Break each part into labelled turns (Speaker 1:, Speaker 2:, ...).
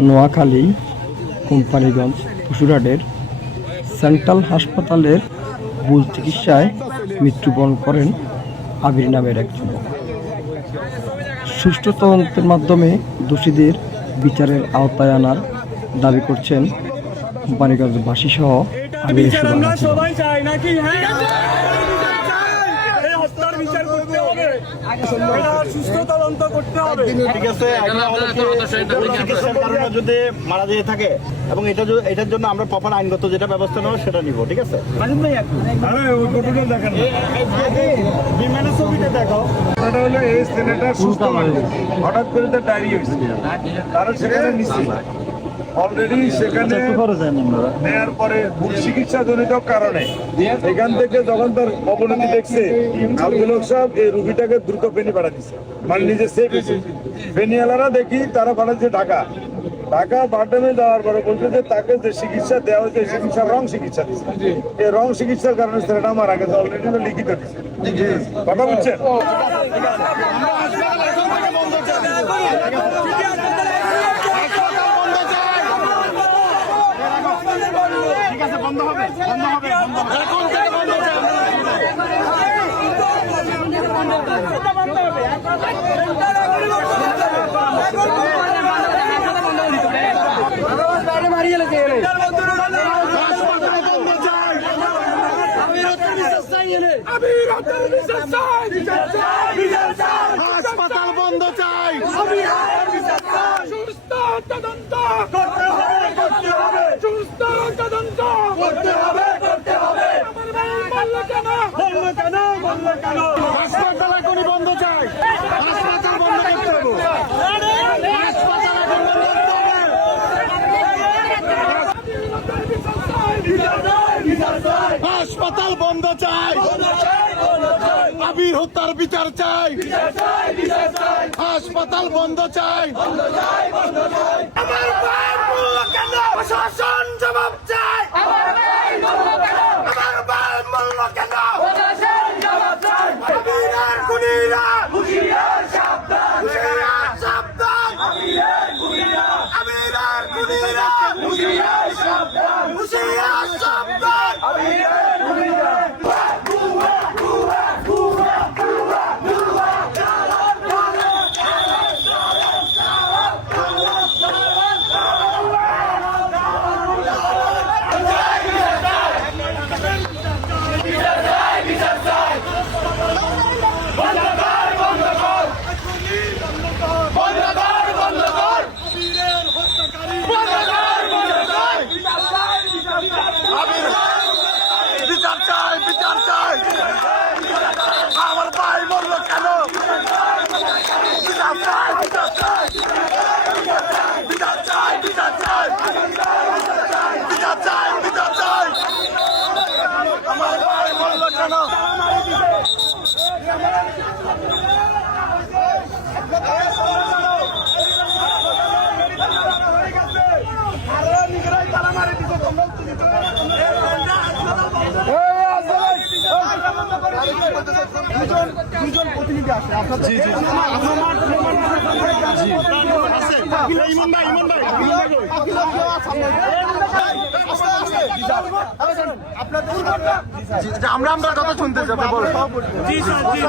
Speaker 1: Noakhali Companiganj পশুরাটের central হাসপাতালের ভুল চিকিৎসায় মৃত্যুবরণ করেন আবির নামের এক যুবক। সুষ্ঠু তদন্তের মাধ্যমে দোষীদের বিচারের আওতায় আনার দাবি করছেন কোম্পানিগঞ্জবাসী সহ আবির
Speaker 2: বিচার আমরা
Speaker 1: শুভাকাঙ্ক্ষী
Speaker 2: সবাই চাই নাকি হ্যাঁ এই হত্যার বিচার করতে হবে এটা সুস্থ তদন্ত করতে হবে।
Speaker 3: ঠিক আছে একটা হলো কি, কোনো চিকিৎসার কারণে যদি মারা যেয়ে থাকে এবং এটা এটার জন্য আমরা প্রপার আইনগত যেটা ব্যবস্থা নেব সেটা নিব ঠিক আছে? বিমানের ছবিটা দেখো।
Speaker 4: হলো এই ছেলেটা সুস্থ মানুষ। হঠাৎ করে তার ডায়রি হয়েছে। তারা সেখানে নিচ্ছে অলরেডি সেখানে নেয়ার পরে ভুল চিকিৎসা জনিত কারণে এখান থেকে যখন তার অবনতি দেখছে আলগুলোক সাহেব এই রুগীটাকে দ্রুত ফেনি পাঠা দিচ্ছে মানে নিজে সেফ ফেনিওয়ালারা দেখি তারা পাঠাচ্ছে ঢাকা। ঢাকা বাড্ডামে যাওয়ার পরে বলছে যে তাকে যে চিকিৎসা দেওয়া হয়েছে চিকিৎসা রং চিকিৎসা দিচ্ছে এই রং চিকিৎসার কারণে ছেলেটা মারা গেছে অলরেডি লিখিত দিচ্ছে কথা বুঝছেন
Speaker 3: ঠিক আছে বন্ধ হবে বন্ধ হবে বন্ধ হবে হাসপাতাল বন্ধ চাই।
Speaker 2: সুস্থ তদন্ত। করতে হবে করতে হবে সুস্থ তদন্ত করতে হবে করতে হবে আমার ভাই বলল কেন বলল কেন বলল কেন
Speaker 3: হাসপাতাল এখনই বন্ধ চাই হাসপাতাল বন্ধ করতে হবে হাসপাতাল এখন বন্ধ করতে হবে হাসপাতাল বন্ধ চাই। আবির হত্যার বিচার চাই। হাসপাতাল বন্ধ চাই।
Speaker 2: আমার ভাই বলল কেন প্রশাসন জবাব চাই। আমার ভাই কেন আমার ভাই বলল কেন? প্রশাসন জবাব চাই। আবিরার খুনিরা। হুশিয়ার সাবধান হুশিয়ার সাবধান আবিরার খুনিরা আবিরার খুনিরা হুশিয়ার সাবধান হুশিয়ার সাবধান আবিরার খুনিরা
Speaker 3: বিচার চাই বিচার চাই আমার ভাই মরলো কেন বিচার চাই বিচার চাই বিচার চাই বিচার চাই বিচার চাই বিচার চাই আমার ভাই মরলো কেন ইমন ভাই ইমন ভাই ইমন ভাই আমরা আমরা কথা শুনতে যাব বল
Speaker 2: জি স্যার জি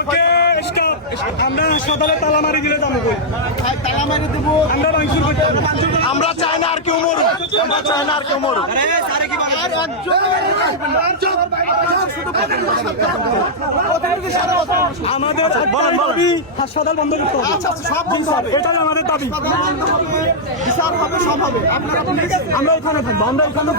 Speaker 2: ওকে স্টপ আমরা হাসপাতালে তালা মারি দিলে? আমরা করতে হবে। ভাঙচুর করতে
Speaker 3: আমরা চাই না আর কেউ মরুক আমরা চাই না আর কেউ মরুক
Speaker 2: আমাদের হাসপাতাল বন্ধ করতে সব বন্ধ হবে এটাই আমাদের দাবি বিচার হবে সব হবে আমরা এখানে থাকব আমরা এখানে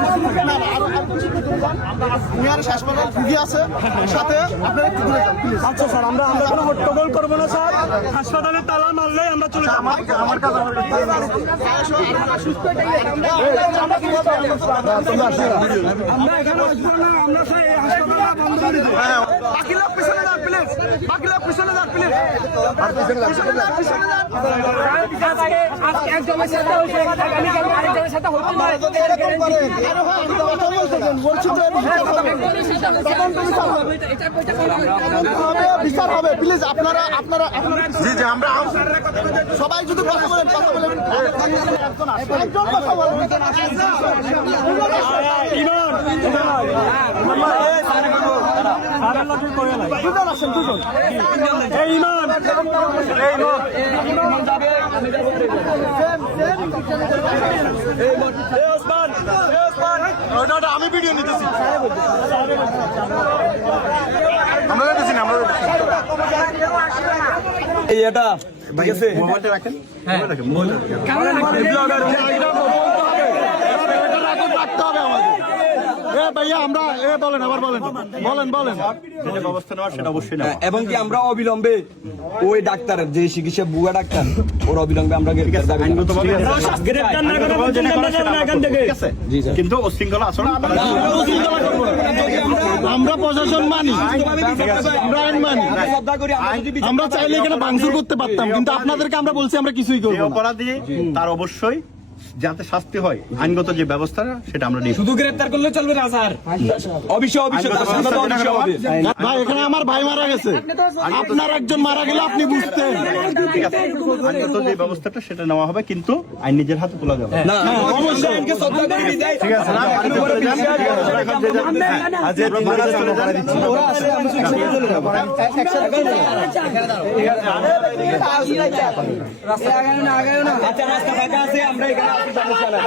Speaker 2: আচ্ছা স্যার আমরা আমরা কোনো হট্টগোল করব না স্যার হাসপাতালে তালা মারলে আমরা চলে যাব
Speaker 3: আমার আমার
Speaker 2: আমরা এখানে আসব না আমরা স্যার হাসপাতাল বন্ধ করে দেবো। বাকি লোক পিছনে যান প্লিজ বাকি লোক পিছনে
Speaker 3: বিচার হবে প্লিজ আপনারা আপনারা আপনারা
Speaker 5: জি জি আমরা
Speaker 3: সবাই যদি কথা বলেন কথা বলেন। একজন কথা বলেন। দুজন আসেন দুজন
Speaker 5: ওটা ওটা আমি ভিডিও নিতেছি আমরা নিতেছি না আমরা
Speaker 6: এই এটা ঠিক আছে
Speaker 5: মোবাইলটা রাখেন।
Speaker 3: ভাইয়া আমরা এ বলেন আবার বলেন। বলেন বলেন।
Speaker 5: ব্যবস্থা নেওয়ার সেটা অবশ্যই না
Speaker 6: এবং কি আমরা অবিলম্বে ওই ডাক্তার যে চিকিৎসা বুয়া ডাক্তার ওর অবিলম্বে আমরা গ্রেফতার দাবি।
Speaker 5: কিন্তু উশৃঙ্খলা
Speaker 3: আমরা প্রশাসন মানি। আমরা আইন মানি। চাইলে এখানে ভাঙচুর করতে পারতাম কিন্তু আপনাদেরকে আমরা বলছি আমরা কিছুই করব
Speaker 5: অপরাধী তার অবশ্যই যাতে শাস্তি হয় আইনগত যে ব্যবস্থা সেটা আমরা নিই
Speaker 7: শুধু গ্রেপ্তার করলে চলবে না স্যার
Speaker 6: অবশ্যই হবে
Speaker 3: ভাই এখানে আমার ভাই মারা গেছে আপনার একজন মারা গেলে আপনি বুঝতেন
Speaker 5: আইনগত যে ব্যবস্থাটা সেটা নেওয়া হবে কিন্তু আইন নিজের হাতে তোলা যাবে
Speaker 6: না অবশ্যই আইনকে শ্রদ্ধা করি বিদায়
Speaker 5: ঠিক আছে ঠিক আছে আজ এই তিন চলে যান
Speaker 6: ওরা আসলে আমি চলে যাব রাস্তা আগানো না আগানো না আচ্ছা রাস্তা ফাঁকা আছে আমরা এখানে আসি সমস্যা নাই